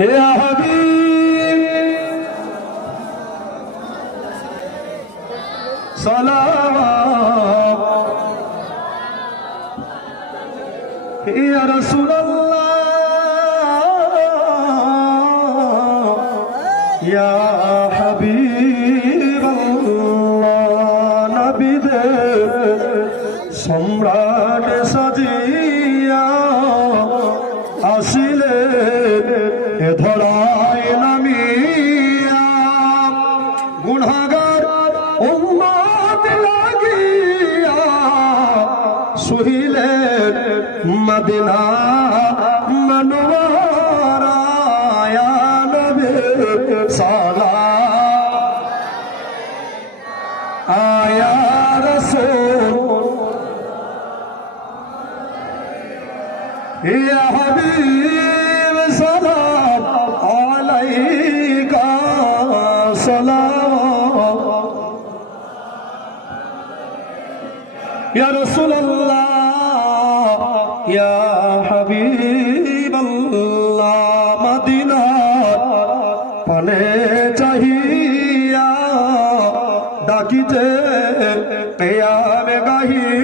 يا حبيب صلوات يا رسول الله يا حبيب الله نبي সম্রাট সাজিয়া আসিলে, এ ধরায় নামিয়া। গুণাগার উম্মত লাগিয়া সুহিলে মদিনা মনোয়ারায়া সালা। আয়া রসূল يا حبيب سلام عليك سلام يا رسول الله يا حبيب الله مدينة পানে চাহিয়া ডাকিতে পেয়ামে গাহিয়া